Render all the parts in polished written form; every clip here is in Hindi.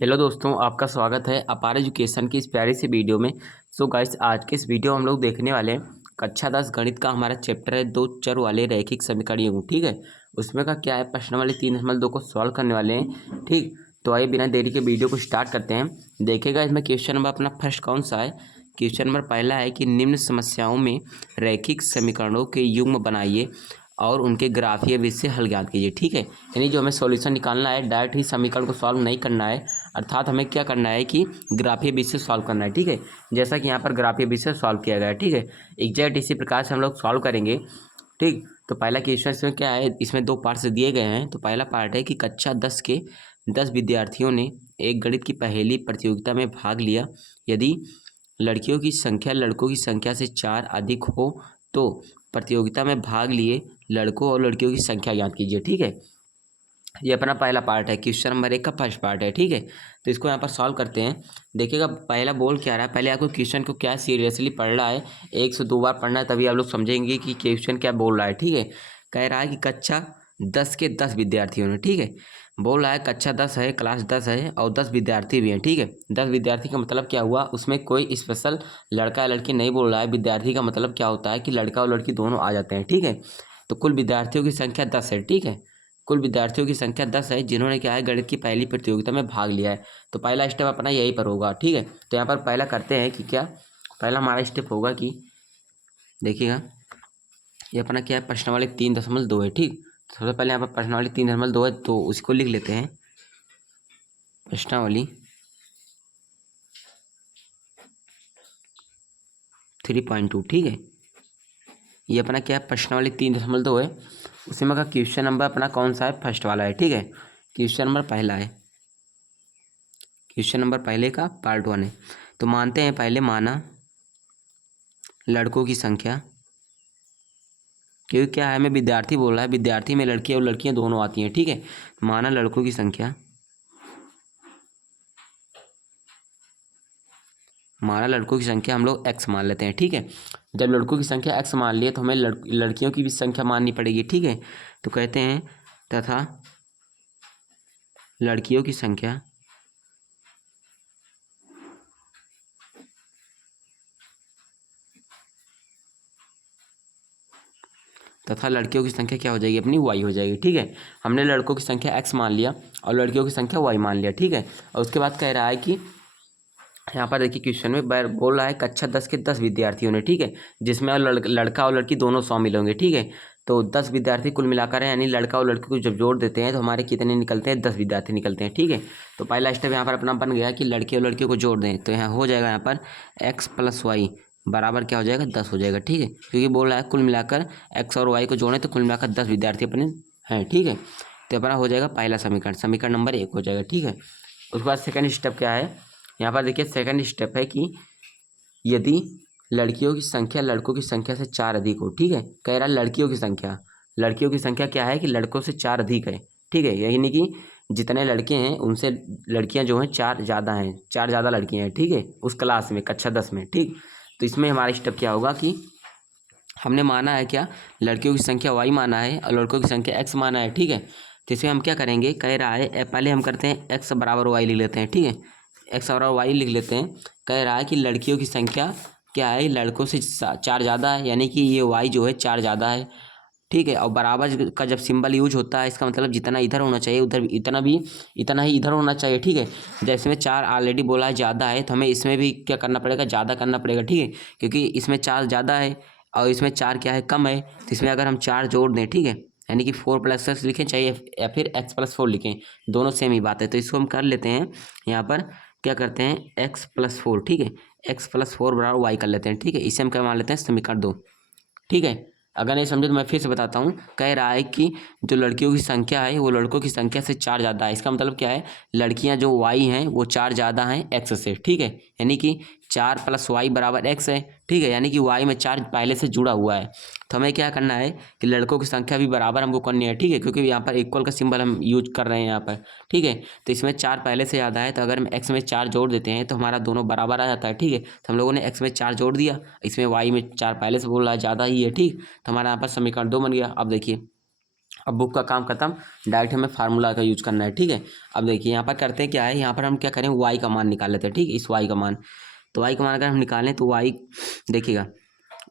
हेलो दोस्तों, आपका स्वागत है अपार एजुकेशन की इस प्यारी सी वीडियो में। सो गाइस, आज के इस वीडियो में हम लोग देखने वाले हैं कक्षा 10 गणित का हमारा चैप्टर है दो चर वाले रैखिक समीकरण युग्म। ठीक है, उसमें का क्या है, प्रश्न वाले 3.2 को सॉल्व करने वाले हैं। ठीक, तो आइए बिना देरी के वीडियो को स्टार्ट करते हैं। देखिएगा इसमें क्वेश्चन नंबर अपना फर्स्ट कौन सा है। क्वेश्चन नंबर पहला है कि निम्न समस्याओं में रैखिक समीकरणों के युग्म बनाइए और उनके ग्राफीय विधि से हल ज्ञात कीजिए। ठीक है, यानी जो हमें सॉल्यूशन निकालना है, डायरेक्ट ही समीकरण को सॉल्व नहीं करना है, अर्थात हमें क्या करना है कि ग्राफीय विधि से सॉल्व करना है। ठीक है, जैसा कि यहाँ पर ग्राफीय विधि से सॉल्व किया गया है। ठीक है, एग्जैक्ट इसी प्रकार से हम लोग सॉल्व करेंगे। ठीक, तो पहला क्वेश्चन इसमें क्या है, इसमें दो पार्ट से दिए गए हैं। तो पहला पार्ट है कि कक्षा 10 के 10 विद्यार्थियों ने एक गणित की पहेली प्रतियोगिता में भाग लिया। यदि लड़कियों की संख्या लड़कों की संख्या से 4 अधिक हो तो प्रतियोगिता में भाग लिए लड़कों और लड़कियों की संख्या ज्ञात कीजिए। ठीक है, ये अपना पहला पार्ट है, क्वेश्चन नंबर 1 का फर्स्ट पार्ट है। ठीक है, तो इसको यहाँ पर सॉल्व करते हैं। देखिएगा पहला बोल क्या रहा है, पहले आपको क्वेश्चन को क्या सीरियसली पढ़ रहा है, 1 से 2 बार पढ़ना है, तभी आप लोग समझेंगे कि क्वेश्चन क्या बोल रहा है। ठीक है, कह रहा है कि कक्षा 10 के 10 विद्यार्थियों ने, ठीक है, बोल रहा है कक्षा 10 है, क्लास 10 है और 10 विद्यार्थी भी हैं। ठीक है, 10 विद्यार्थी का मतलब क्या हुआ, उसमें कोई स्पेशल लड़का या लड़की नहीं बोल रहा है। विद्यार्थी का मतलब क्या होता है कि लड़का और लड़की दोनों आ जाते हैं। ठीक है, तो कुल विद्यार्थियों की संख्या 10 है। ठीक है, कुल विद्यार्थियों की संख्या 10 है जिन्होंने क्या है, गणित की पहली प्रतियोगिता में भाग लिया है। तो पहला स्टेप अपना यहीं पर होगा। ठीक है, तो यहाँ पर पहला करते हैं कि क्या, पहला हमारा स्टेप होगा कि देखिएगा ये अपना क्या है, प्रश्नावली 3.2 है। ठीक, तो सबसे पहले यहाँ पर प्रश्नावली 3.2 है, तो उसको लिख लेते हैं प्रश्नावली 3.2। ठीक है, ये अपना क्या है, प्रश्नावली 3.2 है। उसी में का क्वेश्चन नंबर अपना कौन सा है, फर्स्ट वाला है। ठीक है, क्वेश्चन नंबर पहला है, क्वेश्चन नंबर पहले का पार्ट 1 है। तो मानते हैं, पहले माना लड़कों की संख्या, क्योंकि क्या है, हमें विद्यार्थी बोल रहा है, विद्यार्थी में लड़के और लड़कियां दोनों आती हैं। ठीक है, माना लड़कों की संख्या, माना लड़कों की संख्या हम लोग x मान लेते हैं। ठीक है, जब लड़कों की संख्या x मान लिए तो हमें लड़कियों की भी संख्या माननी पड़ेगी। ठीक है, तो कहते हैं तथा लड़कियों की संख्या तथा लड़कियों की संख्या क्या हो जाएगी, अपनी y हो जाएगी। ठीक है, हमने लड़कों की संख्या x मान लिया और लड़कियों की संख्या y मान लिया। ठीक है, और उसके बाद कह रहा है कि यहाँ पर देखिए क्वेश्चन में बोल रहा है कक्षा 10 के 10 विद्यार्थियों ने, ठीक है, जिसमें लड़का और लड़की दोनों शामिल होंगे। ठीक है, तो 10 विद्यार्थी कुल मिलाकर है, यानी लड़का और लड़की को जब जोड़ देते हैं तो हमारे कितने निकलते हैं, 10 विद्यार्थी निकलते हैं। ठीक है, तो पहला स्टेप यहाँ पर अपना बन गया कि लड़के और लड़कियों को जोड़ दें, तो यहाँ हो जाएगा, यहाँ पर x + y बराबर क्या हो जाएगा, 10 हो जाएगा। ठीक है, क्योंकि बोल रहा है कुल मिलाकर x और y को जोड़ें तो कुल मिलाकर 10 विद्यार्थी अपने हैं। ठीक है, तो अपना हो जाएगा पहला समीकरण, समीकरण नंबर 1 हो जाएगा। ठीक है, उसके बाद सेकंड स्टेप क्या है, यहाँ पर देखिए सेकंड स्टेप है कि यदि लड़कियों की संख्या लड़कों की संख्या से 4 अधिक हो। ठीक है, कह रहा लड़कियों की संख्या, लड़कियों की संख्या क्या है कि लड़कों से 4 अधिक है। ठीक है, यानी कि जितने लड़के हैं उनसे लड़कियां जो हैं 4 ज़्यादा हैं, 4 ज़्यादा लड़कियां हैं। ठीक है, उस क्लास में, कक्षा 10 में। ठीक, तो इसमें हमारा स्टेप क्या होगा कि हमने माना है क्या, लड़कियों की संख्या y माना है और लड़कों की संख्या x माना है। ठीक है, तो इसमें हम क्या करेंगे, कह रहा है पहले हम करते हैं x बराबर y लिख लेते हैं। ठीक है, x बराबर y लिख लेते हैं। कह रहा है कि लड़कियों की संख्या क्या है, लड़कों से 4 ज़्यादा है, यानी कि ये y जो है 4 ज़्यादा है। ठीक है, और बराबर का जब सिंबल यूज होता है, इसका मतलब जितना इधर होना चाहिए उधर इतना ही इधर होना चाहिए। ठीक है, जैसे में 4 ऑलरेडी बोला है ज़्यादा है, तो हमें इसमें भी क्या करना पड़ेगा, ज़्यादा करना पड़ेगा। ठीक है, क्योंकि इसमें 4 ज़्यादा है और इसमें 4 क्या है, कम है, तो इसमें अगर हम 4 जोड़ दें, ठीक है, यानी कि 4 + x लिखें चाहे या फिर x + 4 लिखें, दोनों सेम ही बात है। तो इसको हम कर लेते हैं, यहाँ पर क्या करते हैं, x + 4। ठीक है, x + 4 बराबर y कर लेते हैं। ठीक है, इसे हम क्या मान लेते हैं, समीकरण 2। ठीक है, अगर नहीं समझे तो मैं फिर से बताता हूँ। कह रहा है कि जो लड़कियों की संख्या है वो लड़कों की संख्या से 4 ज़्यादा है। इसका मतलब क्या है, लड़कियां जो y हैं वो 4 ज़्यादा हैं x से। ठीक है, यानी कि 4 + y बराबर x है। ठीक है, यानी कि y में 4 पहले से जुड़ा हुआ है, तो हमें क्या करना है कि लड़कों की संख्या भी बराबर हमको करनी है। ठीक है, क्योंकि यहाँ पर इक्वल का सिंबल हम यूज कर रहे हैं यहाँ पर। ठीक है, तो इसमें 4 पहले से ज़्यादा है, तो अगर हम x में 4 जोड़ देते हैं तो हमारा दोनों बराबर आ जाता है। ठीक है, तो हम लोगों ने x में 4 जोड़ दिया, इसमें y में 4 पहले से बोल रहा है ज़्यादा ही है। ठीक, तो हमारा यहाँ पर समीकरण 2 बन गया। अब देखिए अब बुक का काम खत्म, डायरेक्ट हमें फार्मूला का यूज करना है, ठीक है। अब देखिए यहाँ पर करते हैं क्या है, यहाँ पर हम क्या करें, वाई का मान निकाल लेते हैं, ठीक है। इस वाई का मान, तो वाई का मान अगर हम निकालें तो वाई, देखिएगा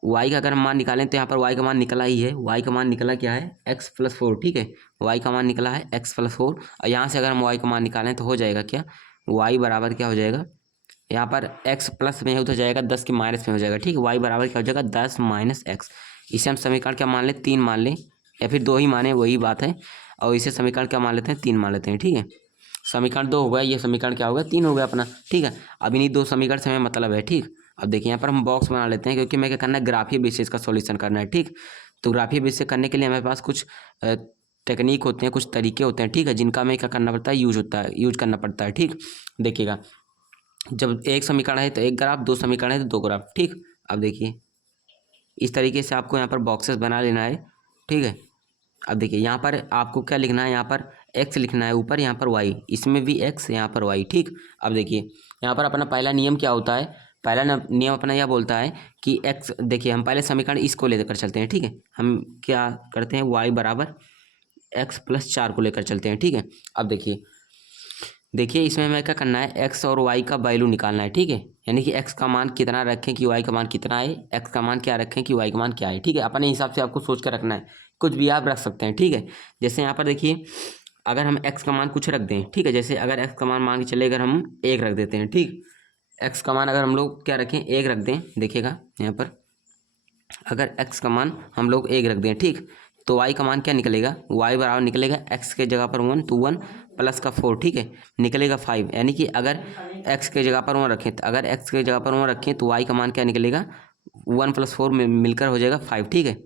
वाई का अगर हम मान निकालें तो यहाँ पर वाई का मान निकला ही है। वाई का मान निकला क्या है, x+4, ठीक है। वाई का मान निकला है x+4, और यहाँ से अगर हम वाई का मान निकालें तो हो जाएगा क्या, वाई बराबर क्या हो जाएगा, यहाँ पर x प्लस में हो तो जाएगा 10 के माइनस में हो जाएगा, ठीक है। वाई बराबर क्या हो जाएगा, 10 - x। इसे हम समीकरण क्या मान लें, 3 मान लें, या फिर 2 ही माने, वही बात है। और इसे समीकरण क्या मान लेते हैं, 3 मान लेते हैं, ठीक है। समीकरण 2 हो गया, ये समीकरण क्या हो गया, 3 हो गया अपना, ठीक है। अब इन्हीं 2 समीकरण से हमें मतलब है, ठीक। अब देखिए यहाँ पर हम बॉक्स बना लेते हैं, क्योंकि मैं क्या करना है, ग्राफीय बेसिस का सॉल्यूशन करना है, ठीक। तो ग्राफीय बेसिस करने के लिए हमारे पास कुछ टेक्निक होते हैं, कुछ तरीके होते हैं, ठीक है, जिनका हमें क्या करना पड़ता है, यूज करना पड़ता है, ठीक। देखिएगा, जब एक समीकरण है तो एक ग्राफ, 2 समीकरण है तो 2 ग्राफ, ठीक। अब देखिए इस तरीके से आपको यहाँ पर बॉक्सेस बना लेना है, ठीक है। अब देखिए यहाँ पर आपको क्या लिखना है, यहाँ पर x लिखना है ऊपर, यहाँ पर y, इसमें भी x, यहाँ पर y, ठीक। अब देखिए यहाँ पर अपना पहला नियम क्या होता है, पहला नियम अपना यह बोलता है कि x, देखिए हम पहले समीकरण इसको लेकर चलते हैं, ठीक है। हम क्या करते हैं, y बराबर x+4 को लेकर चलते हैं, ठीक है। अब देखिए इसमें हमें क्या करना है, x और y का वैल्यू निकालना है, ठीक है। यानी कि x का मान कितना रखें कि y का मान कितना है, x का मान क्या रखें कि y का मान क्या है, ठीक है। अपने हिसाब से आपको सोच कर रखना है, कुछ भी आप रख सकते हैं, ठीक है। जैसे यहाँ पर देखिए अगर हम x का मान कुछ रख दें, ठीक है, जैसे अगर x का मान मान के चले, अगर हम 1 रख देते हैं, ठीक। x का मान अगर हम लोग क्या रखें, 1 रख दें, देखिएगा यहाँ पर अगर x का मान हम लोग 1 रख दें, ठीक, तो y का मान क्या निकलेगा, y बराबर निकलेगा x के जगह पर 1 तो 1 प्लस का 4, ठीक है, निकलेगा 5। यानी कि अगर x के जगह पर 1 रखें, तो अगर x के जगह पर 1 रखें तो y का मान क्या निकलेगा, 1 + 4 में मिलकर हो जाएगा 5, ठीक है।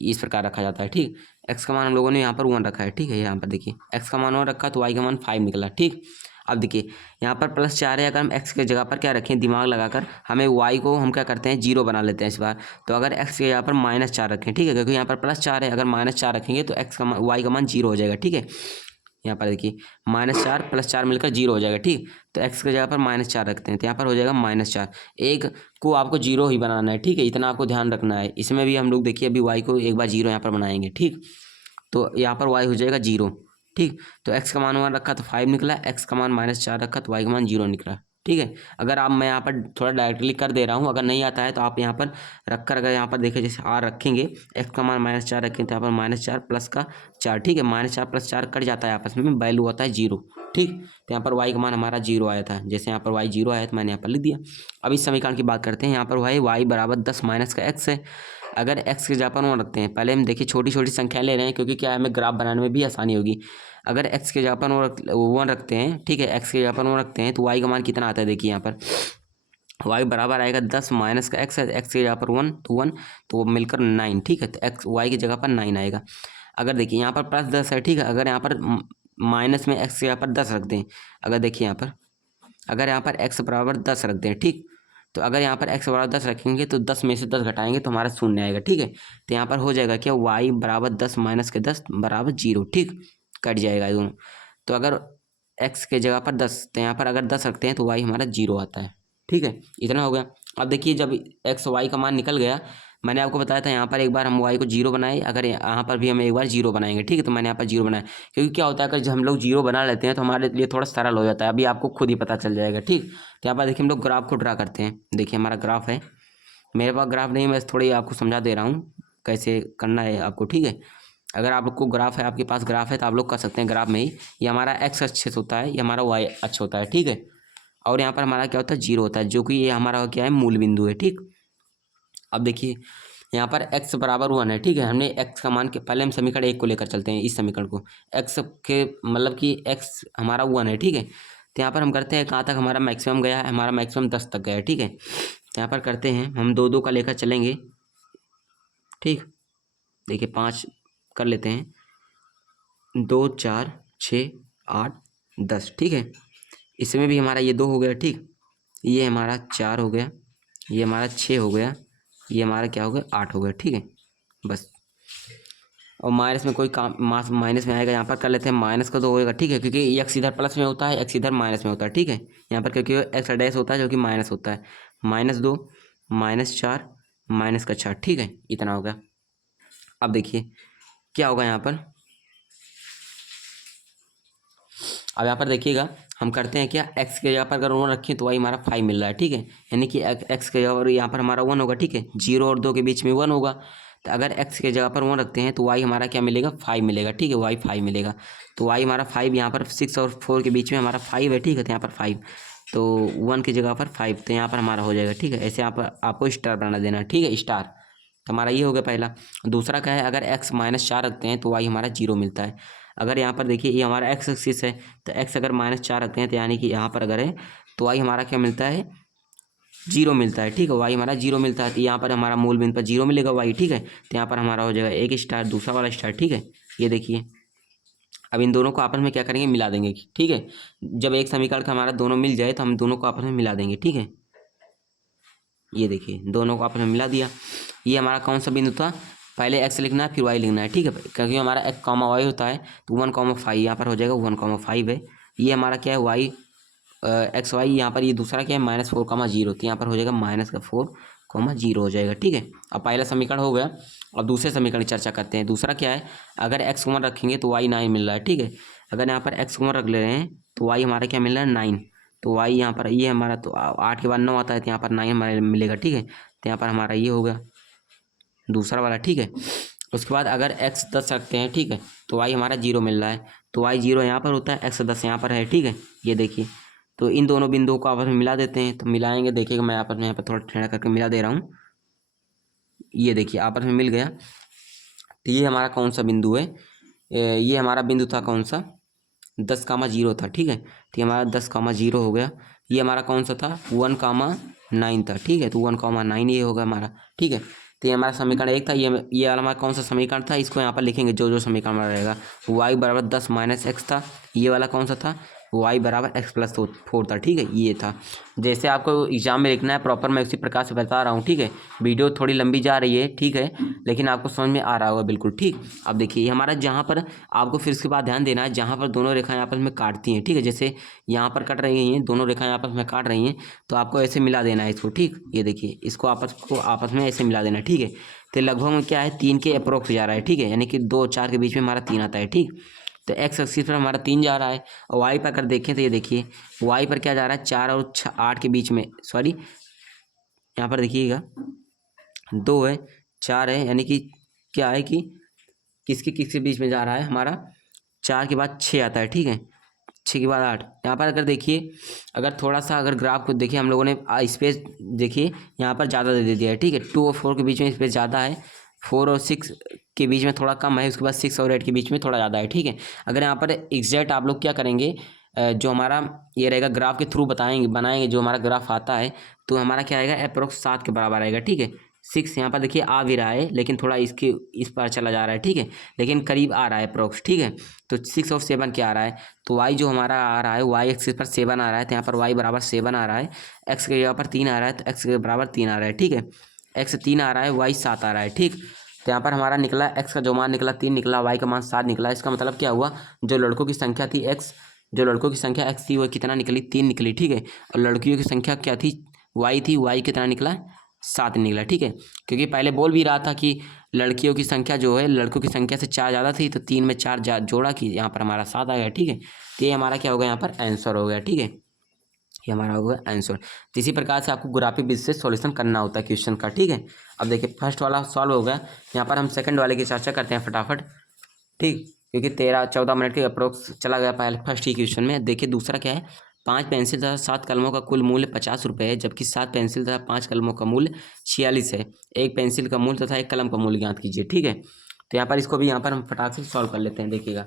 इस प्रकार रखा जाता है, ठीक। x का मान हम लोगों ने यहाँ पर 1 रखा है, ठीक है। यहाँ पर देखिए x का मान 1 रखा तो y का मान 5 निकला, ठीक। अब देखिए यहाँ पर +4 है, अगर हम x के जगह पर क्या रखें, दिमाग लगाकर हमें y को हम क्या करते हैं, 0 बना लेते हैं इस बार। तो अगर x के जगह पर -4 रखें, ठीक है, क्योंकि यहाँ पर +4 है, अगर -4 रखेंगे तो y का मान 0 हो जाएगा, ठीक है। यहाँ पर देखिए -4 + 4 मिलकर 0 हो जाएगा, ठीक। तो x की जगह पर -4 रखते हैं, तो यहाँ पर हो जाएगा -4। एक को आपको 0 ही बनाना है, ठीक है, इतना आपको ध्यान रखना है। इसमें भी हम लोग देखिए अभी y को एक बार 0 यहाँ पर बनाएंगे, ठीक। तो यहाँ पर y हो जाएगा 0, ठीक। तो x का मान 1 रखा तो 5 निकला, x का मान -4 रखा तो y का मान 0 निकला, ठीक है। अगर आप, मैं यहाँ पर थोड़ा डायरेक्टली कर दे रहा हूँ, अगर नहीं आता है तो आप यहाँ पर रख कर, अगर यहाँ पर देखिए जैसे r रखेंगे, x का मान -4 रखें तो यहाँ पर -4 प्लस का 4, ठीक है, -4 + 4 कट जाता है आपस में, वैल्यू होता है 0, ठीक। तो यहाँ पर y का मान हमारा 0 आया था, जैसे यहाँ पर y 0 आया तो मैंने यहाँ पर लिख दिया। अब इस समीकरण की बात करते हैं, यहाँ पर y बराबर 10 माइनस का x है। अगर x के जगह पर 1 रखते हैं, पहले हम देखिए छोटी छोटी संख्या ले रहे हैं, क्योंकि क्या है, हमें ग्राफ बनाने में भी आसानी होगी। अगर x के जगह पर 1 रखते हैं, ठीक है, x के जगह पर 1 रखते हैं तो y का मान कितना आता है, देखिए यहाँ पर y बराबर आएगा 10 माइनस का x है, x की जगह पर 1 तो 1, तो वो मिलकर 9, ठीक है। तो x y की जगह पर 9 आएगा। अगर देखिए यहाँ पर +10 है, ठीक है, अगर यहाँ पर माइनस में x की जगह पर 10 रख दें, अगर देखिए यहाँ पर अगर यहाँ पर x बराबर 10 रख दें, ठीक, तो अगर यहाँ पर x बराबर 10 रखेंगे तो 10 में से 10 घटाएंगे तो हमारा 0 आएगा, ठीक है। तो यहाँ पर हो जाएगा क्या, y बराबर 10 माइनस के 10 बराबर 0, ठीक, कट जाएगा दोनों। तो अगर x के जगह पर 10, तो यहाँ पर अगर 10 रखते हैं तो y हमारा 0 आता है, ठीक है। इतना हो गया। अब देखिए जब x y का मान निकल गया, मैंने आपको बताया था यहाँ पर एक बार हम y को 0 बनाए, अगर यहाँ पर भी हम एक बार 0 बनाएंगे, ठीक है। तो मैंने यहाँ पर 0 बनाया, क्योंकि क्या होता है, अगर जब हम लोग 0 बना लेते हैं तो हमारे लिए थोड़ा सरल हो जाता है, अभी आपको खुद ही पता चल जाएगा, ठीक। तो यहाँ पर देखिए हम लोग ग्राफ को ड्रा करते हैं। देखिए हमारा ग्राफ है, मेरे पास ग्राफ नहीं, मैं थोड़ी आपको समझा दे रहा हूँ कैसे करना है आपको, ठीक है। अगर आप लोग को ग्राफ है, आपके पास ग्राफ है, तो आप लोग कर सकते हैं ग्राफ में ही। ये हमारा x अक्ष होता है, ये हमारा y अक्ष होता है, ठीक है। और यहाँ पर हमारा क्या होता है, 0 होता है, जो कि ये हमारा क्या है, मूल बिंदु है, ठीक। अब देखिए यहाँ पर x बराबर 1 है, ठीक है। हमने x का मान के पहले हम समीकरण 1 को लेकर चलते हैं, इस समीकरण को x के मतलब कि x हमारा 1 है, ठीक है। तो यहाँ पर हम करते हैं, कहाँ तक हमारा मैक्सिमम गया है, हमारा मैक्सिमम 10 तक गया है, ठीक है। तो यहाँ पर करते हैं हम 2 2 का लेकर चलेंगे, ठीक। देखिए 5 कर लेते हैं, 2 4 6 8 10, ठीक है। इसमें भी हमारा ये 2 हो गया, ठीक, ये हमारा 4 हो गया, ये हमारा 6 हो गया, ये हमारा क्या हो गया, 8 हो गया, ठीक है, बस। और माइनस में कोई काम माइनस में आएगा, यहाँ पर कर लेते हैं माइनस का 2 होएगा, ठीक है, क्योंकि एक्स इधर प्लस में होता है, एक्स इधर माइनस में होता है, ठीक है। यहाँ पर क्योंकि एक्स डैश होता है जो कि माइनस होता है, -2 -4 -4, ठीक है, इतना होगा। अब देखिए क्या होगा यहाँ पर, अब यहाँ पर देखिएगा हम करते हैं क्या, एक्स के जगह पर अगर 1 रखें तो वाई हमारा 5 मिल रहा है, ठीक है। यानी कि एक्स के जगह पर यहाँ पर हमारा 1 होगा, ठीक है। 0 और 2 के बीच में 1 होगा, तो अगर एक्स के जगह पर 1 रखते हैं तो वाई हमारा क्या मिलेगा, 5 मिलेगा, ठीक है। वाई 5 मिलेगा, तो वाई हमारा 5, यहाँ पर 6 और 4 के बीच में हमारा 5 है, ठीक है। तो यहाँ पर 5, तो 1 की जगह पर 5, तो यहाँ पर हमारा हो जाएगा, ठीक है। ऐसे यहाँ पर आपको स्टार बना देना है, ठीक है, स्टार। तो हमारा ये हो गया पहला। दूसरा क्या है, अगर x -4 रखते हैं तो वाई हमारा 0 मिलता है। अगर यहाँ पर देखिए ये हमारा x एक्सिस है, तो x अगर -4 रखते हैं तो यानी कि यहाँ पर अगर है तो वाई हमारा क्या मिलता है, 0 मिलता है, ठीक है। वाई हमारा 0 मिलता है, तो यहाँ पर हमारा मूल बिंदु पर 0 मिलेगा वाई, ठीक है। तो यहाँ पर हमारा हो जाएगा एक स्टार, दूसरा वाला स्टार, ठीक है। ये देखिए अब इन दोनों को आपस में क्या करेंगे, मिला देंगे, ठीक है। जब एक समीकरण का हमारा दोनों मिल जाए तो हम दोनों को आपस में मिला देंगे, ठीक है। ये देखिए दोनों को आपस में मिला दिया। ये हमारा कौन सा बिंदु था, पहले एक्स लिखना है फिर वाई लिखना है, ठीक है। क्योंकि हमारा एक्स कॉमा वाई होता है, तो 1,5 यहाँ पर हो जाएगा, 1,5 है। ये हमारा क्या है, वाई एक्स वाई, यहाँ पर ये दूसरा क्या है, -4,0, तो यहाँ पर हो जाएगा -4,0 हो जाएगा, ठीक है। अब पहला समीकरण हो गया। अब दूसरे समीकरण की चर्चा करते हैं। दूसरा क्या है, अगर एक्स कॉमन रखेंगे तो वाई 9 मिल रहा है, ठीक है। अगर यहाँ पर एक्स कॉमन रख ले रहे हैं तो वाई हमारा क्या मिल रहा है, 9। तो वाई यहाँ पर ये हमारा, तो 8 के बाद 9 आता है, तो यहाँ पर 9 हमारा मिलेगा, ठीक है। तो यहाँ पर हमारा ये हो गया दूसरा वाला, ठीक है। उसके बाद अगर x 10 रखते हैं, ठीक है, तो y हमारा 0 मिल रहा है, तो y 0 यहाँ पर होता है, x 10 यहाँ पर है, ठीक है। ये देखिए तो इन दोनों बिंदुओं को आपस में मिला देते हैं, तो मिलाएंगे, देखिएगा मैं आपस में यहाँ पर थोड़ा टेढ़ा करके मिला दे रहा हूँ। ये देखिए आपस में मिल गया। तो ये हमारा कौन सा बिंदु है, ये हमारा बिंदु था कौन सा, 10,0 था, ठीक है। तो ये हमारा 10,0 हो गया। ये हमारा कौन सा था, 1,9 था, ठीक है। तो 1,9 ये होगा हमारा, ठीक है। तो ये हमारा समीकरण एक था। ये वाला हमारा कौन सा समीकरण था, इसको यहाँ पर लिखेंगे जो जो समीकरण हमारा रहेगा। y बराबर 10 - x था। ये वाला कौन सा था, y बराबर x + 4 था, ठीक है। ये था, जैसे आपको एग्जाम में लिखना है प्रॉपर, मैं उसी प्रकार से बता रहा हूँ, ठीक है। वीडियो थोड़ी लंबी जा रही है, ठीक है, लेकिन आपको समझ में आ रहा होगा बिल्कुल, ठीक। अब देखिए हमारा जहाँ पर आपको फिर इसके बाद ध्यान देना है, जहाँ पर दोनों रेखाएं आपस में काटती हैं, ठीक है, जैसे यहाँ पर कट रही हैं, दोनों रेखाएं आपस में काट रही हैं, तो आपको ऐसे मिला देना है इसको, ठीक। ये देखिए इसको आपस में ऐसे मिला देना है, ठीक है। तो लगभग में क्या है, 3 के अप्रोक्स जा रहा है, ठीक है, यानी कि 2 और 4 के बीच में हमारा 3 आता है, ठीक। तो एक्स एक्सिस पर हमारा 3 जा रहा है, और वाई पर अगर देखें तो ये देखिए वाई पर क्या जा रहा है, 4 और 8 के बीच में, सॉरी यहाँ पर देखिएगा 2 है 4 है, यानी कि क्या है कि किसके किसके बीच में जा रहा है हमारा, 4 के बाद 6 आता है, ठीक है, 6 के बाद 8। यहाँ पर अगर देखिए, अगर थोड़ा सा अगर ग्राफ को देखिए, हम लोगों ने स्पेस देखिए यहाँ पर ज़्यादा दे दिया है, ठीक है। 2 और 4 के बीच में स्पेस ज़्यादा है, 4 और 6 के बीच में थोड़ा कम है, उसके बाद 6 और 8 के बीच में थोड़ा ज़्यादा है, ठीक है। अगर यहाँ पर एग्जैक्ट आप लोग क्या करेंगे, जो हमारा ये रहेगा ग्राफ के थ्रू बनाएंगे जो हमारा ग्राफ आता है, तो हमारा क्या आएगा, अप्रोक्स 7 के बराबर आएगा, ठीक है। 6 यहाँ पर देखिए आ भी रहा है, लेकिन थोड़ा इस पर चला जा रहा है, ठीक है, लेकिन करीब आ रहा है अप्रोक्स, ठीक है। तो 6 और 7 क्या आ रहा है, तो y जो हमारा आ रहा है, y एक्सिस पर 7 आ रहा है, तो यहाँ पर y बराबर 7 आ रहा है। x के जगह पर 3 आ रहा है, तो x के बराबर 3 आ रहा है, ठीक है। x 3 आ रहा है, y 7 आ रहा है, ठीक। तो यहाँ पर हमारा निकला x का जो मान निकला 3 निकला, y का मान 7 निकला। इसका मतलब क्या हुआ, जो लड़कों की संख्या थी जो लड़कों की संख्या x थी वो कितना निकली, 3 निकली, ठीक है। और लड़कियों की संख्या क्या थी, y थी, y कितना निकला, 7 निकला, ठीक है। क्योंकि पहले बोल भी रहा था कि लड़कियों की संख्या जो है लड़कों की संख्या से 4 ज़्यादा थी, तो 3 में 4 जोड़ा कि यहाँ पर हमारा 7 आ गया, ठीक है। तो ये हमारा क्या होगा, यहाँ पर आंसर हो गया, ठीक है। ये हमारा होगा आंसर। तो इसी प्रकार से आपको ग्राफिक बेस से सॉल्यूशन करना होता है क्वेश्चन का, ठीक है। अब देखिए फर्स्ट वाला सॉल्व हो गया। यहाँ पर हम सेकंड वाले की चर्चा करते हैं फटाफट, ठीक, क्योंकि 13-14 मिनट के अप्रोक्स चला गया पहले फर्स्ट ही क्वेश्चन में। देखिए दूसरा क्या है, 5 पेंसिल तथा 7 कलमों का कुल मूल्य 50 रुपये है, जबकि 7 पेंसिल तथा 5 कलमों का मूल्य 46 है। एक पेंसिल का मूल्य तथा एक कलम का मूल्य ज्ञात कीजिए, ठीक है। तो यहाँ पर इसको भी यहाँ पर हम फटाक से सॉल्व कर लेते हैं, देखिएगा।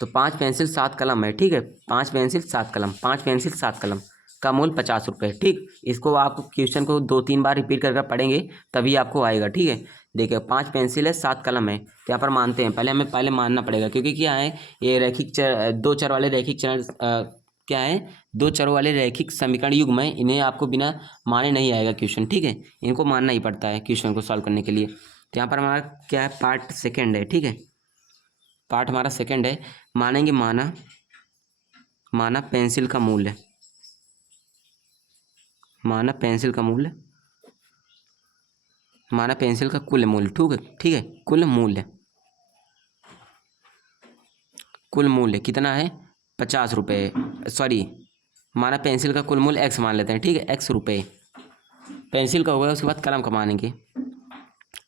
तो 5 पेंसिल 7 कलम है, ठीक है, 5 पेंसिल 7 कलम, 5 पेंसिल 7 कलम का मूल्य 50 रुपये, ठीक। इसको आप क्वेश्चन को 2-3 बार रिपीट करके पढ़ेंगे तभी आपको आएगा, ठीक है। देखिए 5 पेंसिल है 7 कलम है, तो यहाँ पर मानते हैं, पहले मानना पड़ेगा, क्योंकि क्या है ये रैखिक दो चर वाले रैखिक चर क्या है, 2 चरों वाले रैखिक समीकरण युग्म है, इन्हें आपको बिना माने नहीं आएगा क्वेश्चन, ठीक है। इनको मानना ही पड़ता है क्वेश्चन को सॉल्व करने के लिए। तो यहाँ पर हमारा क्या है, पार्ट सेकेंड है, ठीक है, पार्ट हमारा सेकेंड है। मानेंगे माना पेंसिल का मूल्य, माना पेंसिल का मूल्य, माना पेंसिल का कुल मूल्य, ठीक है, कुल मूल्य कितना है, ₹50, सॉरी माना पेंसिल का कुल मूल्य x मान लेते हैं, ठीक है, ₹x पेंसिल का होगा। उसके बाद कलम का मानेंगे,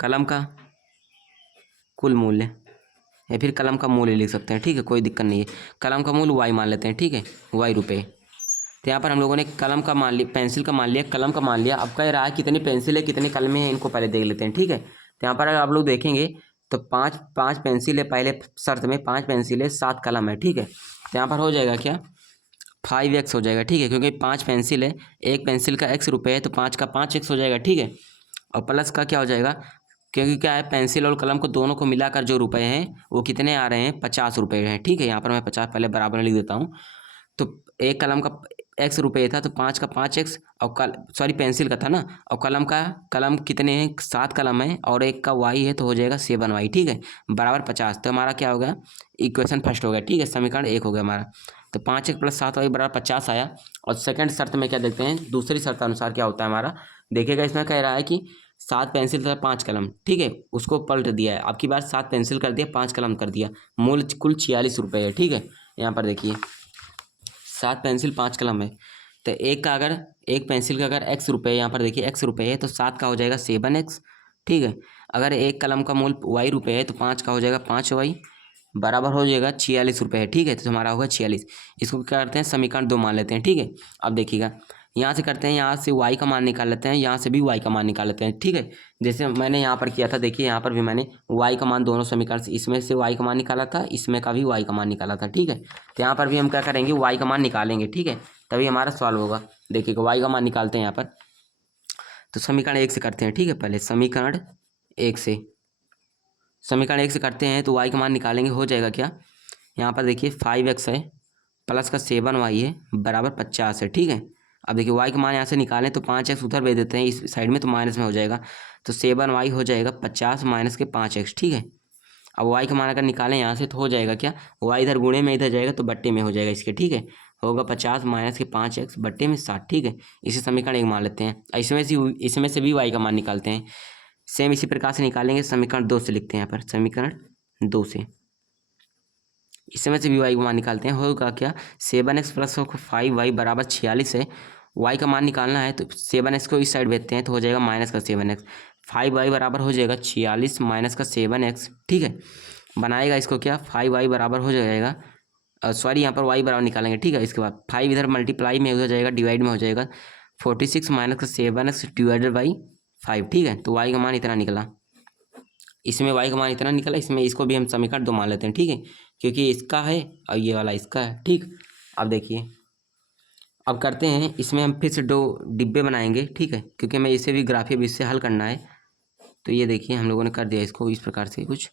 कलम का कुल मूल्य या फिर कलम का मूल्य लिख सकते हैं, ठीक है, कोई दिक्कत नहीं है। कलम का मूल्य y मान लेते हैं, ठीक है, ₹y। तो यहाँ पर हम लोगों ने कलम का मान लिया, पेंसिल का मान लिया, कलम का मान लिया। अब कह रहा है कितनी पेंसिल है कितनी कलमें हैं, इनको पहले देख लेते हैं, ठीक है। तो यहाँ पर अगर आप लोग देखेंगे तो पाँच पाँच पेंसिल है, पहले शर्त में 5 पेंसिल है 7 कलम है, ठीक है। तो यहाँ पर हो जाएगा क्या, 5x हो जाएगा, ठीक है, क्योंकि 5 पेंसिल है, एक पेंसिल का ₹x है तो 5 का 5x हो जाएगा, ठीक है। और प्लस का क्या हो जाएगा, क्योंकि क्या है पेंसिल और कलम को दोनों को मिलाकर जो रुपए हैं वो कितने आ रहे हैं, ₹50 हैं, ठीक है। यहाँ पर मैं 50 पहले बराबर में लिख देता हूँ। तो एक कलम का ₹x था तो 5 का 5x, और सॉरी पेंसिल का था ना, और कलम कितने हैं, 7 कलम है और एक का y है तो हो जाएगा 7y, ठीक है, बराबर 50। तो हमारा क्या होगा, इक्वेशन फर्स्ट हो गया, ठीक है, समीकरण 1 हो गया हमारा। तो 5x + 7y बराबर 50 आया। और सेकंड शर्त में क्या देखते हैं, दूसरी शर्त अनुसार क्या होता है हमारा, देखिएगा इसमें कह रहा है कि 7 पेंसिल तथा 5 कलम, ठीक है, उसको पलट दिया है, आपकी बार 7 पेंसिल कर दिया 5 कलम कर दिया, मूल्य कुल ₹46 है, ठीक है। यहाँ पर देखिए 7 पेंसिल 5 कलम है, तो एक पेंसिल का अगर ₹x, यहाँ पर देखिए ₹x है तो 7 का हो जाएगा 7x, ठीक है। अगर एक कलम का मूल्य ₹y है तो 5 का हो जाएगा 5y, बराबर हो जाएगा ₹46 है, ठीक है। तो हमारा होगा 46। इसको क्या करते हैं, समीकरण 2 मान लेते हैं, ठीक है। अब देखिएगा यहाँ से करते हैं, यहाँ से y का मान निकाल लेते हैं, यहाँ से भी y का मान निकाल लेते हैं, ठीक है। जैसे मैंने यहाँ पर किया था, देखिए यहाँ पर भी मैंने y का मान दोनों समीकरण से, इसमें से y का मान निकाला था, इसमें का भी y का मान निकाला था, ठीक है। तो यहाँ पर भी हम क्या करेंगे, y का मान निकालेंगे, ठीक है, तभी हमारा सॉल्व होगा। देखिएगा y का मान निकालते हैं यहाँ पर, तो समीकरण 1 से करते हैं, ठीक है। पहले समीकरण 1 से करते हैं तो y का मान निकालेंगे, हो जाएगा क्या, यहाँ पर देखिए 5x है प्लस का 7y है बराबर 50 है, ठीक है। अब देखिए y का मान यहाँ से निकालें तो 5x उधर भेज देते हैं इस साइड में, तो माइनस में हो जाएगा, तो 7y हो जाएगा 50 माइनस के 5x, ठीक है। अब y का मान अगर निकालें यहाँ से तो हो जाएगा क्या, y इधर गुणे में इधर जाएगा तो बट्टे में हो जाएगा इसके, ठीक है, होगा 50 माइनस के 5x बट्टे में 60, ठीक है। इसे समीकरण 1 मान लेते हैं। इसमें से भी y का मान निकालते हैं, सेम इसी प्रकार से निकालेंगे। समीकरण 2 से लिखते हैं यहाँ पर, समीकरण 2 से इसमें से भी y का मान निकालते हैं, होगा क्या, 7x + 5y बराबर 46 है। y का मान निकालना है तो 7x को इस साइड भेजते हैं तो हो जाएगा माइनस का 7x, 5y बराबर हो जाएगा 46 माइनस का 7x, ठीक है। बनाएगा इसको क्या, 5y बराबर हो जाएगा, सॉरी यहाँ पर y बराबर निकालेंगे, ठीक है। इसके बाद 5 इधर मल्टीप्लाई में हो जाएगा, डिवाइड में हो जाएगा, 46 माइनस का 7x डिवाइडेड बाई 5, ठीक है। तो y का मान इतना निकला, इसमें y का मान इतना निकला, इसमें इसको भी हम समीकरण 2 मान लेते हैं, ठीक है, क्योंकि इसका है और ये वाला इसका है, ठीक। अब देखिए अब करते हैं, इसमें हम फिर से 2 डिब्बे बनाएंगे, ठीक है, क्योंकि हमें इसे भी ग्राफी भी इससे हल करना है। तो ये देखिए हम लोगों ने कर दिया इसको इस प्रकार से कुछ,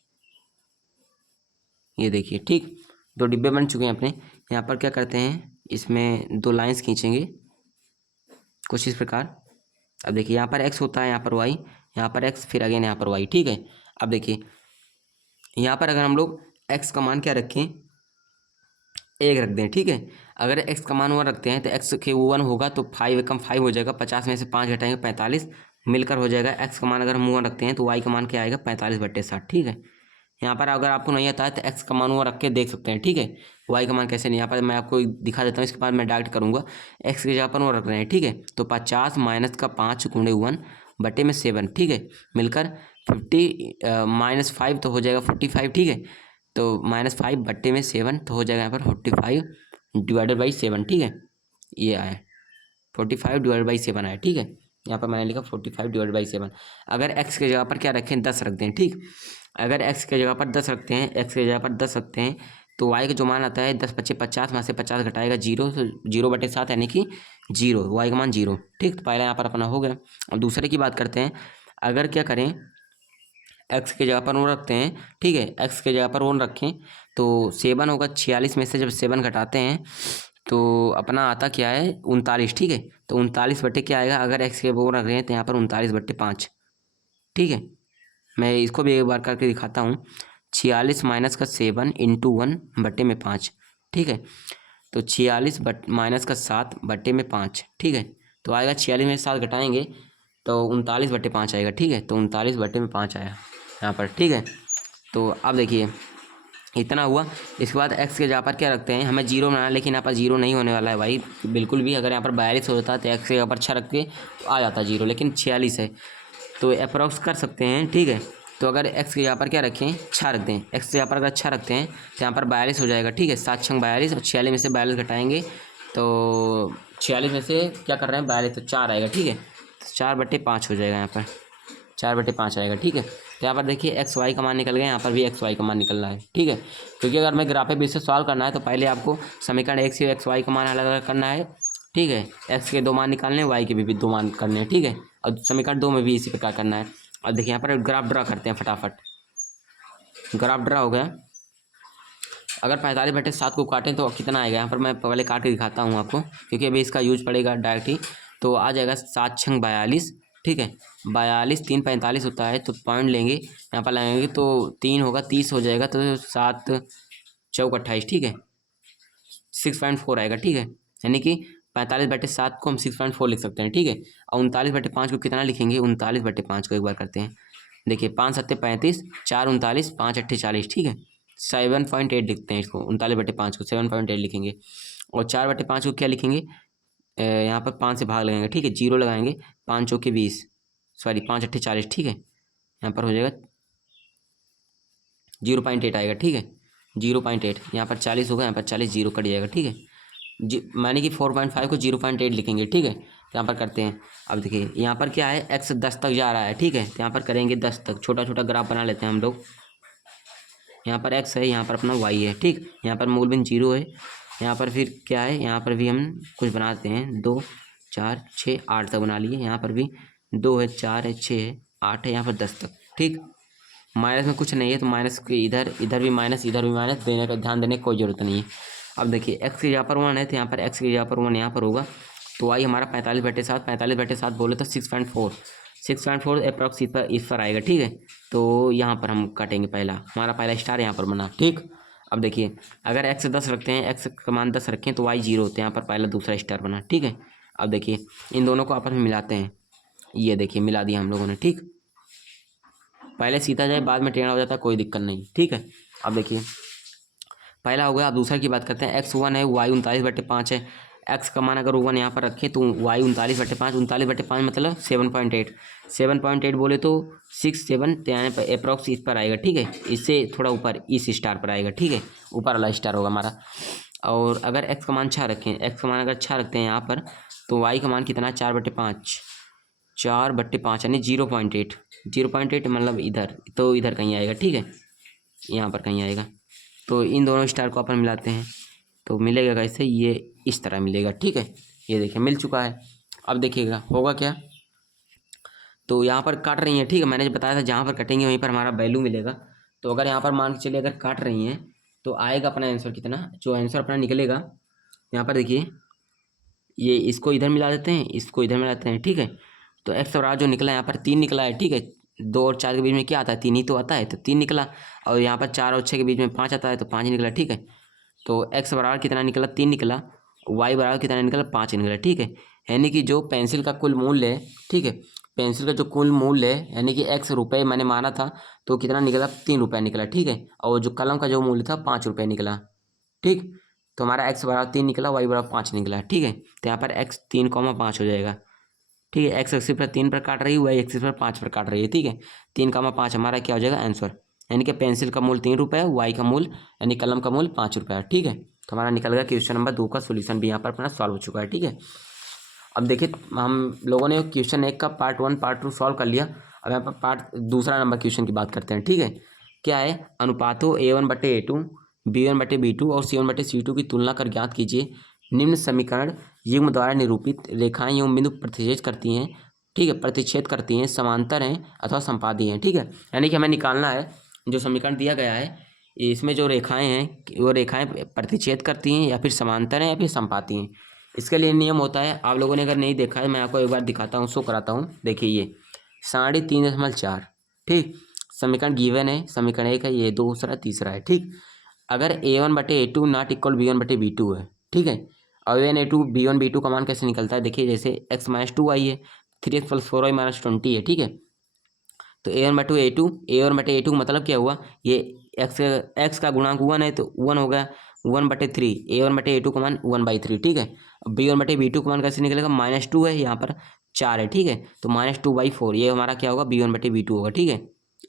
ये देखिए, ठीक, 2 डिब्बे बन चुके हैं अपने। यहाँ पर क्या करते हैं, इसमें 2 लाइंस खींचेंगे कुछ इस प्रकार। अब देखिए यहाँ पर x होता है, यहाँ पर y, यहाँ पर x, फिर अगेन यहाँ पर y, ठीक है। अब देखिए यहाँ पर अगर हम लोग x का मान क्या रखें, 1 रख दें, ठीक है। अगर x का मान 1 रखते हैं तो x के 1 होगा तो 5 एकम 5 हो जाएगा, 50 में से 5 घटाएंगे 45, मिलकर हो जाएगा। x का मान अगर हम 1 रखते हैं तो y का मान क्या आएगा, 45/60, ठीक है। यहाँ पर अगर आपको नहीं आता है तो x का मान 1 रख के देख सकते हैं, ठीक है। y का मान कैसे नहीं, यहाँ पर मैं आपको दिखा देता हूँ, इसके बाद मैं डायरेक्ट करूँगा। x की जगह पर 1 रख रहे हैं, ठीक है, तो 50 माइनस का 5 गुणे 1 बटे में 7, ठीक है, मिलकर 50 माइनस 5 तो हो जाएगा 45, ठीक है। तो -5 बट्टे में 7 तो हो जाएगा यहाँ पर 45 डिवाइडेड बाई 7, ठीक है, ये आया 45 डिवाइडेड बाई 7 आया, ठीक है। यहाँ पर मैंने लिखा 45 डिवाइडेड बाई 7। अगर x की जगह पर क्या रखें, 10 रख दें, ठीक। अगर x की जगह पर 10 रखते हैं, x की जगह पर 10 रखते हैं तो y का जो मान आता है 10 × 50, वहाँ से 50 घटाएगा 0, तो 0/7 यानी कि 0, y का मान 0, ठीक। तो पहला यहाँ पर अपना हो गया। अब दूसरे की बात करते हैं, अगर क्या करें, x की जगह पर 1 रखते हैं, ठीक है, x की जगह पर 1 रखें तो 7 होगा, 46 में से जब 7 घटाते हैं तो अपना आता क्या है 39, ठीक है। तो 39 बटे क्या आएगा, अगर x के 1 रख रहे हैं तो यहाँ पर 39/5, ठीक है। मैं इसको भी एक बार करके दिखाता हूँ, 46 माइनस का 7 इंटू 1 बटे में 5, ठीक है। तो 46 माइनस का 7 बटे में 5, ठीक है, तो आएगा 46 में 7 घटाएंगे तो 39/5 आएगा, ठीक है। तो 39/5 आया यहाँ पर, ठीक है। तो अब देखिए इतना हुआ। इसके बाद एक्स के जगह पर क्या रखते हैं, हमें जीरो बनाना है, लेकिन यहाँ पर जीरो नहीं होने वाला है भाई बिल्कुल भी। अगर यहाँ पर 42 होता तो एक्स के जगह पर 6 रख के तो आ जाता जीरो, लेकिन 46 है तो अप्रॉक्स कर सकते हैं, ठीक है। तो अगर एक्स के जगह पर क्या रखें, 6 रख दें, एक्स के जगह पर अगर 6 रखते हैं तो यहाँ पर 42 हो जाएगा, ठीक है। 7 छंग 42 और 46 में से 42 घटाएंगे तो 46 में से क्या कर रहे हैं 42, तो 4 आएगा, ठीक है। तो 4/5 हो जाएगा यहाँ पर, 4/5 आएगा, ठीक है। तो यहाँ पर देखिए एक्स वाई का मान निकल गया, यहाँ पर भी एक्स वाई का मान निकल रहा है, ठीक है। क्योंकि अगर मैं ग्राफिक बेस से सॉल्व करना है तो पहले आपको समीकरण एक से एक्स वाई का मान अलग अलग करना है, ठीक है। एक्स के 2 मान निकालने हैं, वाई के भी 2 मान करने हैं, ठीक है। और समीकरण 2 में भी इसी प्रकार करना है। और देखिए यहाँ पर ग्राफ ड्रा करते हैं फटाफट। ग्राफ ड्रा हो गया। अगर 45/7 को काटें तो कितना आएगा, यहाँ पर मैं पहले काट के दिखाता हूँ आपको, क्योंकि अभी इसका यूज पड़ेगा डायरेक्ट ही। तो आ जाएगा 7 छंग 42, ठीक है। 42 3 45 होता है, तो पॉइंट लेंगे यहाँ पर लगाएंगे तो 3 होगा, 30 हो जाएगा, तो 7 चौक 28, ठीक है। 6.4 आएगा, ठीक है। यानी कि 45/7 को हम 6.4 लिख सकते हैं, ठीक है। और 39/5 को कितना लिखेंगे, 39/5 को एक बार करते हैं। देखिए 5 7 35, 4 39, 5 8 40, ठीक है। 7.8 लिखते हैं इसको, 39/5 को 7.8 लिखेंगे। और 4/5 को क्या लिखेंगे, यहाँ पर 5 से भाग लगाएंगे, ठीक है, जीरो लगाएंगे, 5 चौके 20, सॉरी 5 8 40, ठीक है। यहाँ पर हो जाएगा 0.8 आएगा, ठीक है। 0.8, यहाँ पर 40 होगा, यहाँ पर 40 जीरो कट जाएगा, ठीक है। माने कि 4.5 को 0.8 लिखेंगे, ठीक है। तो यहाँ पर करते हैं। अब देखिए यहाँ पर क्या है, एक्स 10 तक जा रहा है, ठीक है। तो यहाँ पर करेंगे 10 तक, छोटा छोटा ग्राफ बना लेते हैं हम लोग। यहाँ पर एक्स है, यहाँ पर अपना वाई है, ठीक। यहाँ पर मूल बिंदु 0 है। यहाँ पर फिर क्या है, यहाँ पर भी हम कुछ बनाते हैं, 2 4 6 8 तक बना लिए। यहाँ पर भी 2 है, 4 है, 6 है, 8 है, यहाँ पर 10 तक, ठीक। माइनस में कुछ नहीं है तो माइनस के इधर, इधर भी माइनस, इधर भी माइनस, देने का ध्यान देने की कोई ज़रूरत नहीं है। अब देखिए एक्स की जगह पर 1 है तो यहाँ पर एक्स की जगह पर 1 यहाँ पर होगा, तो वाई हमारा 45/7, 45/7 बोले तो 6.4, 6.4 अप्रॉक्स इस पर आएगा, ठीक है। तो यहाँ पर हम काटेंगे, पहला हमारा पहला स्टार यहाँ पर बना, ठीक। अब देखिए अगर एक्स 10 रखते हैं, एक्स का मान 10 रखें तो वाई 0 होते हैं, यहाँ पर पहला दूसरा स्टार बना, ठीक है। अब देखिए इन दोनों को आपस में मिलाते हैं, ये देखिए मिला दिया हम लोगों ने, ठीक। पहले सीधा जाए बाद में टेढ़ा हो जाता है, कोई दिक्कत नहीं, ठीक है। अब देखिए पहला हो गया। अब दूसरा की बात करते हैं, एक्स 1 है, वाई 39/5 है। एक्स का मान अगर 1 यहाँ पर रखें तो वाई 39/5, 39/5 मतलब 7.8, 7.8 बोले तो 6 7, तो यहाँ पर अप्रॉक्स इस पर आएगा, ठीक है। इससे थोड़ा ऊपर इस स्टार पर आएगा, ठीक है, ऊपर वाला स्टार होगा हमारा। और अगर एक्स का मान 6 रखें, एक्स का मान अगर 6 रखते हैं यहाँ पर, तो वाई का मान कितना है, 4/5, 4/5 यानी 0.8, 0.8 मतलब इधर, तो इधर कहीं आएगा, ठीक है, यहाँ पर कहीं आएगा। तो इन दोनों स्टार को अपन मिलाते हैं तो मिलेगा कैसे, ये इस तरह मिलेगा, ठीक है। ये देखिए मिल चुका है। अब देखिएगा होगा क्या, तो यहाँ पर काट रही हैं, ठीक है। मैंने जो बताया था जहाँ पर कटेंगे वहीं पर हमारा वैल्यू मिलेगा। तो अगर यहाँ पर मान के चलिए अगर काट रही हैं तो आएगा अपना आंसर कितना, जो आंसर अपना निकलेगा, यहाँ पर देखिए ये इसको इधर मिला देते हैं, इसको इधर मिलाते हैं, ठीक है। तो एक्स बराबर जो निकला यहाँ पर 3 निकला है, ठीक है। 2 और 4 के बीच में क्या आता है, 3 ही तो आता है, तो 3 निकला। और यहाँ पर 4 और 6 के बीच में 5 आता है, तो 5 निकला, ठीक है। तो एक्स बराबर कितना निकला, 3 निकला। वाई बराबर कितना निकला, 5 निकला, ठीक है। यानी कि जो पेंसिल का कुल मूल्य है, ठीक है, पेंसिल का जो कुल मूल्य है यानी कि एक्स रुपये मैंने माना था, तो कितना निकला, 3 रुपये निकला, ठीक है। और जो कलम का जो मूल्य था 5 रुपये निकला, ठीक। तो हमारा एक्स बराबर 3 निकला, वाई बराबर 5 निकला, ठीक है। तो यहाँ पर एक्स 3,5 हो जाएगा, ठीक है। एक्स एक्सिस पर 3 पर काट रही है, वाई एक्सिस पर 5 पर काट रही है, ठीक है। 3,5 हमारा क्या हो जाएगा आंसर, यानी कि पेंसिल का मूल्य 3 रुपये, वाई का मूल्य यानी कलम का मूल्य 5 रुपये है, ठीक है। तो हमारा निकल गया क्वेश्चन नंबर 2 का सोल्यूशन भी यहाँ पर अपना सॉल्व हो चुका है, ठीक है। अब देखिए हम लोगों ने क्वेश्चन 1 का पार्ट 1 पार्ट 2 सॉल्व कर लिया। अब यहाँ पर पार्ट दूसरा नंबर क्वेश्चन की बात करते हैं, ठीक है। क्या है, अनुपातों A1/A2, B1/B2 और C1/C2 की तुलना कर ज्ञात कीजिए। निम्न समीकरण युग्म द्वारा निरूपित रेखाएं एवं बिंदु प्रतिच्छेद करती हैं, ठीक है, प्रतिच्छेद करती हैं, समांतर हैं अथवा संपादी हैं, ठीक है। यानी कि हमें निकालना है जो समीकरण दिया गया है, इसमें जो रेखाएं हैं वो रेखाएं प्रतिच्छेद करती हैं या फिर समांतर हैं या फिर संपाती हैं। इसके लिए नियम होता है, आप लोगों ने अगर नहीं देखा है मैं आपको एक बार दिखाता हूँ, शो कराता हूँ। देखिए ये 3.5, ठीक, समीकरण गिवन है, समीकरण 1 है, ये दूसरा तीसरा है, ठीक। अगर A1/A2 नॉट इक्वल B1/B2 है, ठीक है। और A1A2 B1B2 का मान कैसे निकलता है, देखिए जैसे x - 2y है, 3x + 4y - 20 है, ठीक है। तो A1/A2 मतलब क्या हुआ, ये एक्स का गुणांक 1 है तो 1 हो गया 1/3, A1/A2 का मान 1/3, ठीक है। अब B1/B2 का मान कैसे निकलेगा, -2 है, यहाँ पर 4 है, ठीक है, तो -2/4 ये हमारा क्या होगा, B1/B2 होगा, ठीक है,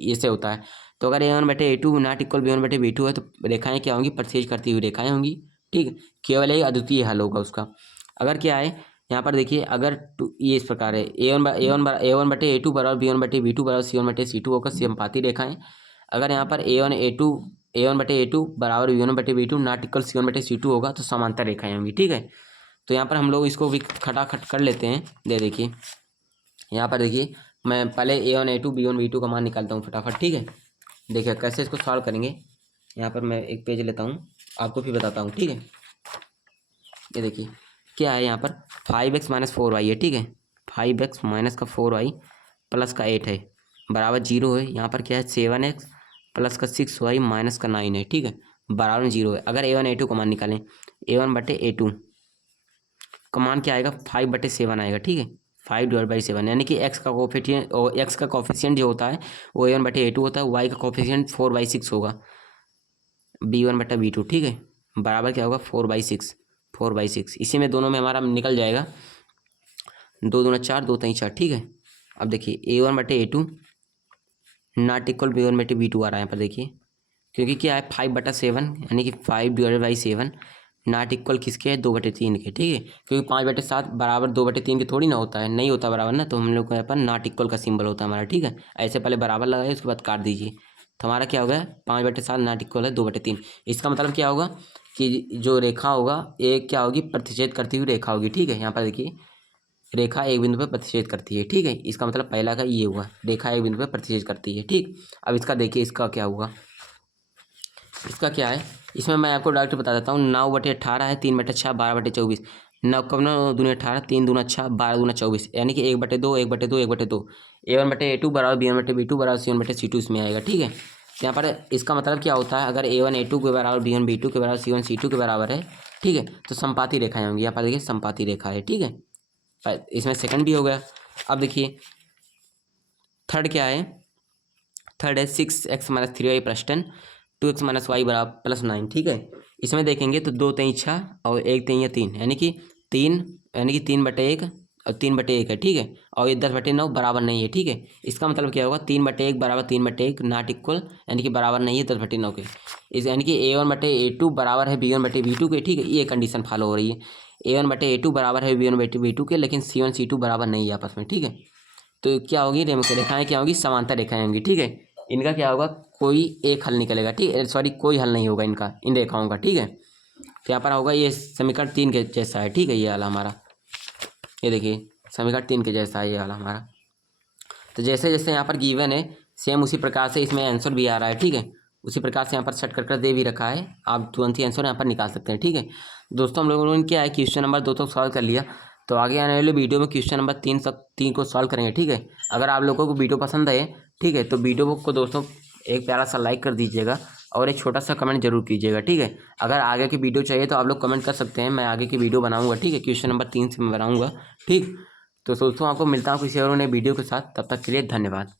इससे होता है। तो अगर A1/A2 नॉट इक्वल B1/B2 है तो रेखाएं क्या होंगी, प्रतिच्छेद करती हुई रेखाएं होंगी, ठीक है। केवल एक अद्वितीय हल होगा उसका। अगर क्या है यहाँ पर देखिए, अगर ये इस प्रकार है A1/A2 बराबर B1/B2 बराबर C1/C2 होकर समपाती रेखाएं। अगर यहाँ पर A1/A2 बराबर B1/B2 नॉट इक्वल C1/C2 होगा तो समांतर रेखाएं होंगी, ठीक है। तो यहाँ पर हम लोग इसको भी खटाखट कर लेते हैं। देखिए यहाँ पर देखिए, मैं पहले A1A2 B1B2 का मान निकालता हूँ फटाफट, ठीक है। देखिए कैसे इसको सॉल्व करेंगे, यहाँ पर मैं एक पेज लेता हूँ, आपको भी बताता हूँ, ठीक है। ये देखिए क्या है, यहाँ पर 5x - 4y है, ठीक है, 5x माइनस का 4y प्लस का 8 है बराबर 0 है। यहाँ पर क्या है 7x प्लस का 6y माइनस का 9 है, ठीक है, बराबर 0 है। अगर A1A2 का मान निकालें, A1/A2 का मान क्या आएगा, 5/7 आएगा, ठीक है, 5/7, यानी कि x का कोफिशिएंट जो होता है वो A1/A2 होता है, y का कोफिशिएंट 4/6 होगा B1/B2, ठीक है, बराबर क्या होगा 4/6। इसी में दोनों में हमारा निकल जाएगा, 2 दूना 4, 2 3 4, ठीक है। अब देखिए A1/A2 नॉट इक्वल B1/B2 आ रहा है यहाँ पर देखिए, क्योंकि क्या है 5/7 यानी कि 5/7 नॉट इक्वल किसके है, 2/3 के, ठीक है, क्योंकि 5/7 बराबर 2/3 के थोड़ी ना होता है, नहीं होता बराबर ना, तो हम लोग को यहाँ पर नॉट इक्वल का सिंबल होता है हमारा, ठीक है। ऐसे पहले बराबर लगाइए, उसके बाद काट दीजिए, तो हमारा क्या होगा 5/7 नॉट इक्वल है 2/3। इसका मतलब क्या होगा कि जो रेखा होगा एक क्या होगी, प्रतिच्छेद करती हुई रेखा होगी, ठीक है। यहाँ पर देखिए रेखा एक बिंदु पर प्रतिच्छेद करती है, ठीक है, इसका मतलब पहला का ये हुआ, रेखा एक बिंदु पर प्रतिच्छेद करती है, ठीक। अब इसका देखिए, इसका क्या हुआ, इसका क्या है, इसमें मैं आपको डायरेक्ट बता देता हूँ, 9/18 है, 3/6 12/24, 9 कब 9 दूनी 18, 3 दूना 6 12 दूना 24, यानी कि 1/2 1/2 1/2 A1/A2 बराबर B1/B2 बराबर C1/C2 इसमें आएगा, ठीक है। यहाँ पर इसका मतलब क्या होता है, अगर A1A2 के बराबर B1B2 के बराबर C1C2 के बराबर है, ठीक है, तो समपाती रेखाएं होंगी। यहाँ पर देखिए समपाती रेखा है, ठीक है, इसमें सेकंड भी हो गया। अब देखिए थर्ड क्या है, थर्ड है 6x - 3y + 10 2x - y बराबर +9, ठीक है। इसमें देखेंगे तो 2 3 6 और 1 3 3, यानी कि 3/1 और 3/1 है, ठीक है, और ये 10/9 बराबर नहीं है, ठीक है। इसका मतलब क्या होगा, 3/1 बराबर 3/1 नॉट इक्वल, यानी कि बराबर नहीं है 10/9 के, इस यानी कि A1/A2 बराबर है B1/B2 के, ठीक है, ये कंडीशन फॉलो हो रही है। A1/A2 बराबर है B1/B2 के, लेकिन C1C2 बराबर नहीं है आपस में, ठीक है। तो क्या होगी, रेखाएं क्या होगी, समांतर रेखाएं होंगी, ठीक है। इनका क्या होगा, कोई एक हल निकलेगा, ठीक है, सॉरी कोई हल नहीं होगा इनका, इन रेखाओं का, ठीक है। तो यहाँ पर होगा ये समीकरण 3 के जैसा है, ठीक है, ये वाला हमारा, ये देखिए समीकरण 3 के जैसा है ये वाला हमारा। तो जैसे जैसे यहाँ पर गिवन है सेम उसी प्रकार से इसमें आंसर भी आ रहा है, ठीक है, उसी प्रकार से यहाँ पर सेट कर दे भी रखा है, आप तुरंत ही आंसर यहाँ पर निकाल सकते हैं, ठीक है। दोस्तों हम लोगों ने क्या है, क्वेश्चन नंबर 2 तक सॉल्व कर लिया, तो आगे आने वाले वीडियो में क्वेश्चन नंबर 3 को सॉल्व करेंगे, ठीक है। अगर आप लोगों को वीडियो पसंद आए, ठीक है, तो वीडियो को दोस्तों एक प्यारा सा लाइक कर दीजिएगा और एक छोटा सा कमेंट जरूर कीजिएगा, ठीक है। अगर आगे की वीडियो चाहिए तो आप लोग कमेंट कर सकते हैं, मैं आगे की वीडियो बनाऊँगा, ठीक है, क्वेश्चन नंबर 3 से मैं बनाऊँगा, ठीक। तो दोस्तों आपको मिलता हूँ किसी और नए वीडियो के साथ, तब तक के लिए धन्यवाद।